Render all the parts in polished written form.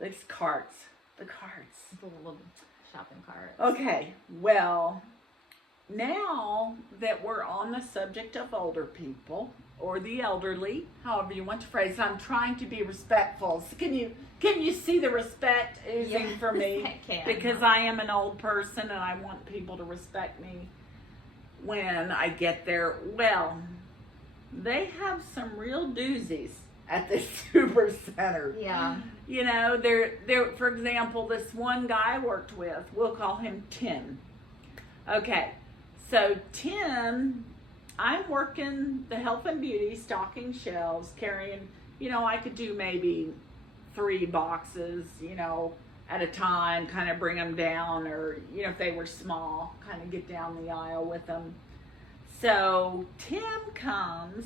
these carts. The carts. The little shopping carts. Okay, well, now that we're on the subject of older people, or the elderly, however you want to phrase it, I'm trying to be respectful. So can you see the respect oozing for me? I can. Because I am an old person and I want people to respect me when I get there. Well, they have some real doozies at the SuperCenter. Yeah. You know, they're for example, this one guy I worked with, we'll call him Tim. Okay, so Tim, I'm working the health and beauty, stocking shelves, carrying, I could do maybe 3 boxes, at a time, kind of bring them down, or, if they were small, kind of get down the aisle with them. So Tim comes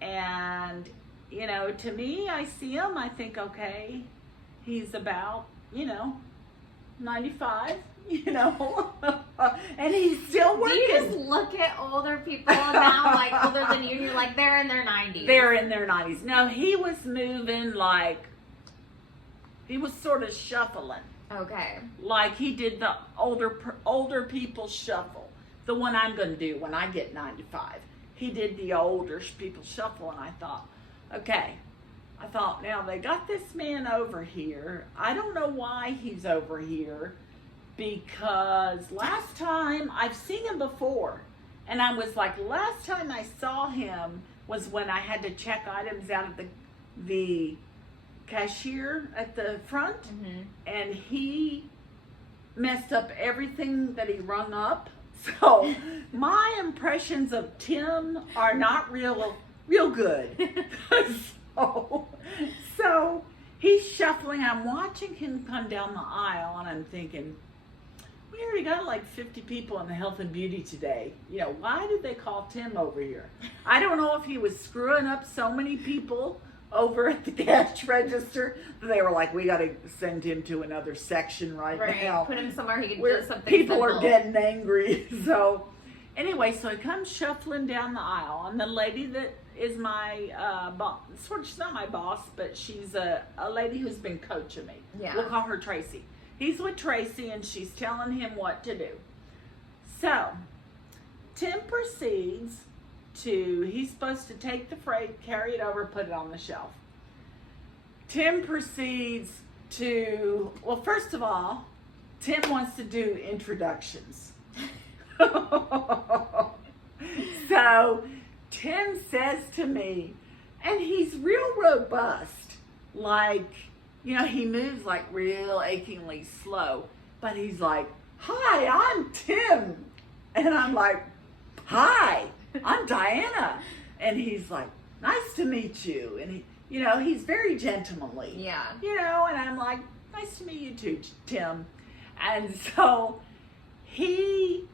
and, to me, I see him, I think, okay, he's about, 95, and he's still working. Do you just look at older people now, like older than you, and you're like, they're in their 90s? They're in their 90s. No, he was moving he was sort of shuffling. Okay. Like he did the older people shuffle. The one I'm going to do when I get 95. He did the older people shuffle, and I thought, okay. Now they got this man over here. I don't know why he's over here, because last time I've seen him before, and I was like, last time I saw him was when I had to check items out of the cashier at the front, and he messed up everything that he rung up. So my impressions of Tim are not real good. So he's shuffling. I'm watching him come down the aisle, and I'm thinking, we already got like 50 people in the health and beauty today. Why did they call Tim over here? I don't know if he was screwing up so many people over at the cash register that they were like, we got to send him to another section right now. Put him somewhere he can where do something people simple. Are getting angry. So anyway, so he comes shuffling down the aisle, and the lady that is my boss, she's not my boss, but she's a lady who's been coaching me. Yeah. We'll call her Tracy. He's with Tracy, and she's telling him what to do. So Tim proceeds he's supposed to take the freight, carry it over, put it on the shelf. Tim proceeds well, first of all, Tim wants to do introductions. So Tim says to me, and he's real robust, like, he moves like real achingly slow, but he's like, hi, I'm Tim. And I'm like, hi, I'm Diana. And he's like, nice to meet you. And he's very gentlemanly. Yeah. And I'm like, nice to meet you too, Tim. And so he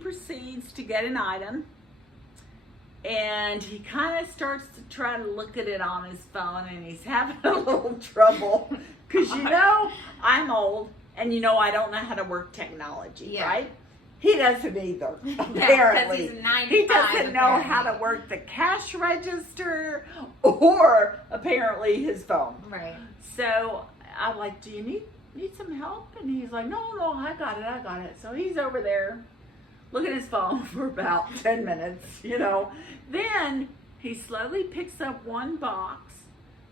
proceeds to get an item, and he kind of starts to try to look at it on his phone, and he's having a little trouble because I'm old, and I don't know how to work technology, right? He doesn't either, apparently. He's 95, he doesn't know how to work the cash register or apparently his phone. Right. So I'm like, do you need some help? And he's like, no, I got it. So he's over there looking at his phone for about 10 minutes, Then he slowly picks up one box,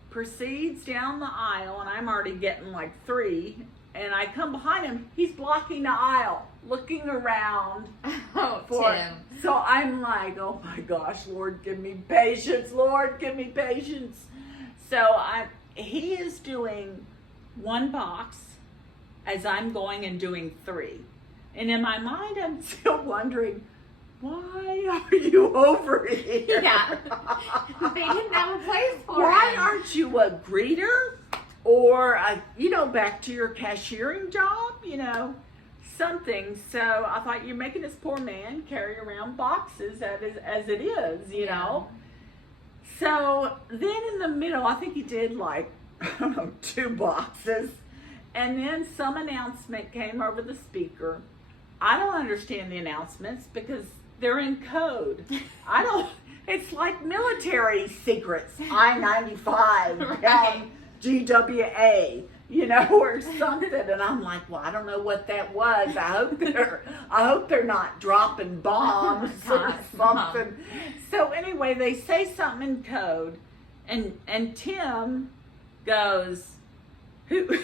proceeds down the aisle, and I'm already getting like 3. And I come behind him, he's blocking the aisle, looking around. Oh, Tim. So I'm like, oh my gosh, Lord, give me patience. Lord, give me patience. So he is doing one box as I'm going and doing 3. And in my mind, I'm still wondering, why are you over here? Yeah. They didn't have a place for Why him. aren't you a greeter? Or, back to your cashiering job, something. So I thought, you're making this poor man carry around boxes as it is, you know. So then in the middle, I think he did 2 boxes. And then some announcement came over the speaker. I don't understand the announcements because they're in code. It's like military secrets. I-95. Right. GWA, or something. And I'm like, well, I don't know what that was. I hope they're not dropping bombs or something. So anyway, they say something in code, and Tim goes, who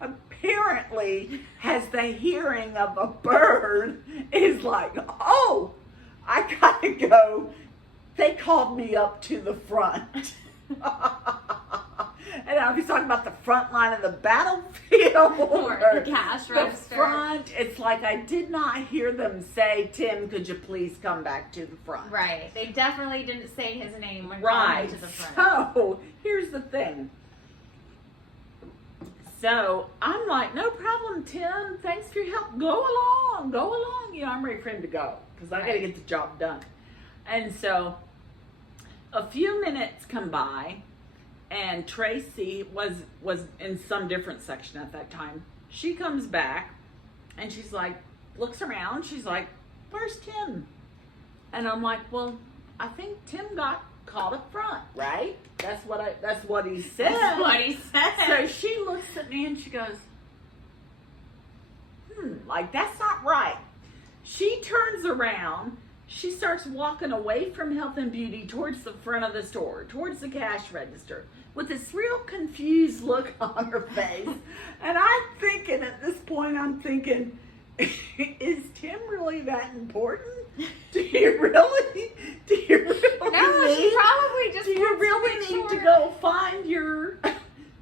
apparently has the hearing of a bird, is like, oh, I gotta go. They called me up to the front. And I was talking about the front line of the battlefield or the cash register. The front. It's like I did not hear them say, Tim, could you please come back to the front? Right. They definitely didn't say his name when Right. calling to the front. So here's the thing. So I'm like, no problem, Tim. Thanks for your help. Go along. I'm ready for him to go because I got to get the job done. And so a few minutes come by, and Tracy was in some different section at that time. She comes back, and she's like, looks around. She's like, where's Tim? And I'm like, well, I think Tim got caught up front, right? That's what he said. That's what he said. So she looks at me and she goes, like that's not right. She turns around. She starts walking away from health and beauty towards the front of the store, towards the cash register, with this real confused look on her face. And at this point, I'm thinking, is Tim really that important? Do you really No, she probably just do you really need to go find your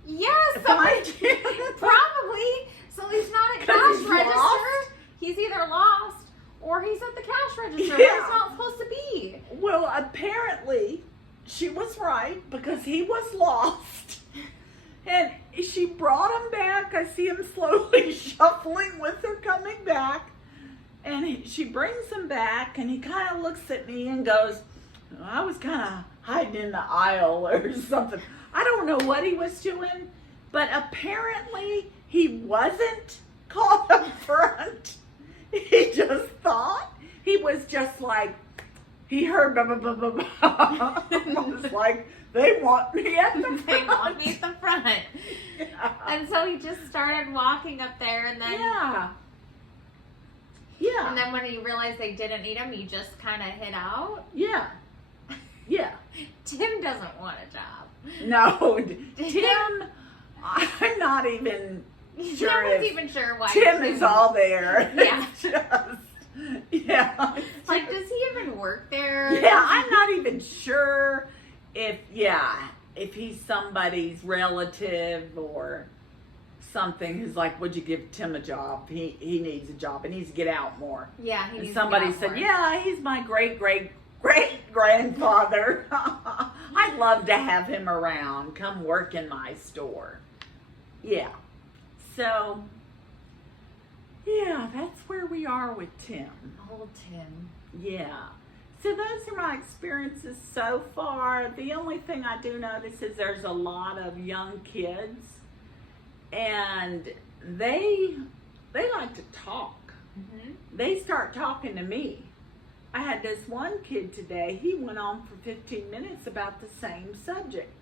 Yes, find Tim? probably. So he's not at 'Cause cash he's register. lost? He's either lost or he's at the cash register Yeah. where he's not supposed to be. Well, apparently she was right because he was lost. And she brought him back. I see him slowly shuffling with her coming back. And she brings him back, and he kind of looks at me and goes, I was kind of hiding in the aisle or something. I don't know what he was doing, but apparently he wasn't caught up front. He just thought he was just like, he heard blah, blah, blah, blah, blah. It was like, they want me at the front. They want me at the front. Yeah. And so he just started walking up there, and then Yeah. and then when he realized they didn't need him, he just kind of hid out. Yeah. Tim doesn't want a job. No, Tim, I'm not even sure. I wasn't if even sure why. Tim is all there. Yeah. Yeah. Like, does he even work there? Yeah, I'm not even sure if he's somebody's relative or something who's like, would you give Tim a job? He needs a job. He needs to get out more. Yeah, he And needs somebody to get out said, more. yeah, he's my great grandfather. I'd love to have him around. Come work in my store. Yeah. So, yeah, that's where we are with Tim. Old Tim. Yeah. So those are my experiences so far. The only thing I do notice is there's a lot of young kids, and they like to talk. Mm-hmm. They start talking to me. I had this one kid today, he went on for 15 minutes about the same subject.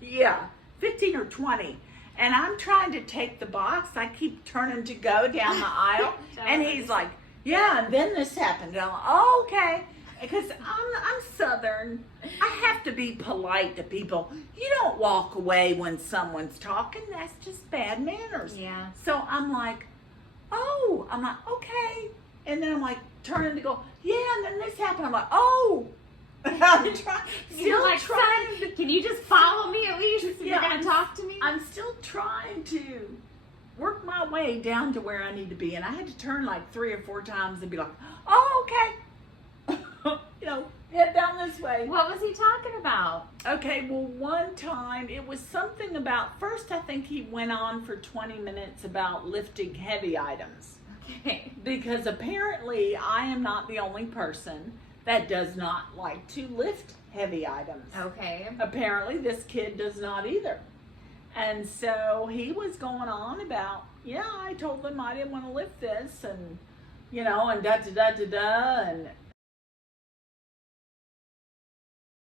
Yeah, 15 or 20. And I'm trying to take the box. I keep turning to go down the aisle. And he's like, yeah, and then this happened. And I'm like, oh, okay. Because I'm Southern. I have to be polite to people. You don't walk away when someone's talking. That's just bad manners. Yeah. So I'm like, okay. And then I'm like, turning to go, yeah, and then this happened. I'm like, oh. I'm You're like, son, can you just follow me at least? Yeah, You're going to talk to me? I'm still trying to work my way down to where I need to be. And I had to turn like 3 or 4 times and be like, oh, okay. Head down this way. What was he talking about? Okay, well, one time it was something about, first I think he went on for 20 minutes about lifting heavy items. Okay. Because apparently I am not the only person that does not like to lift heavy items. Okay. Apparently this kid does not either. And so he was going on about, yeah, I told them I didn't want to lift this, and and da da da da da,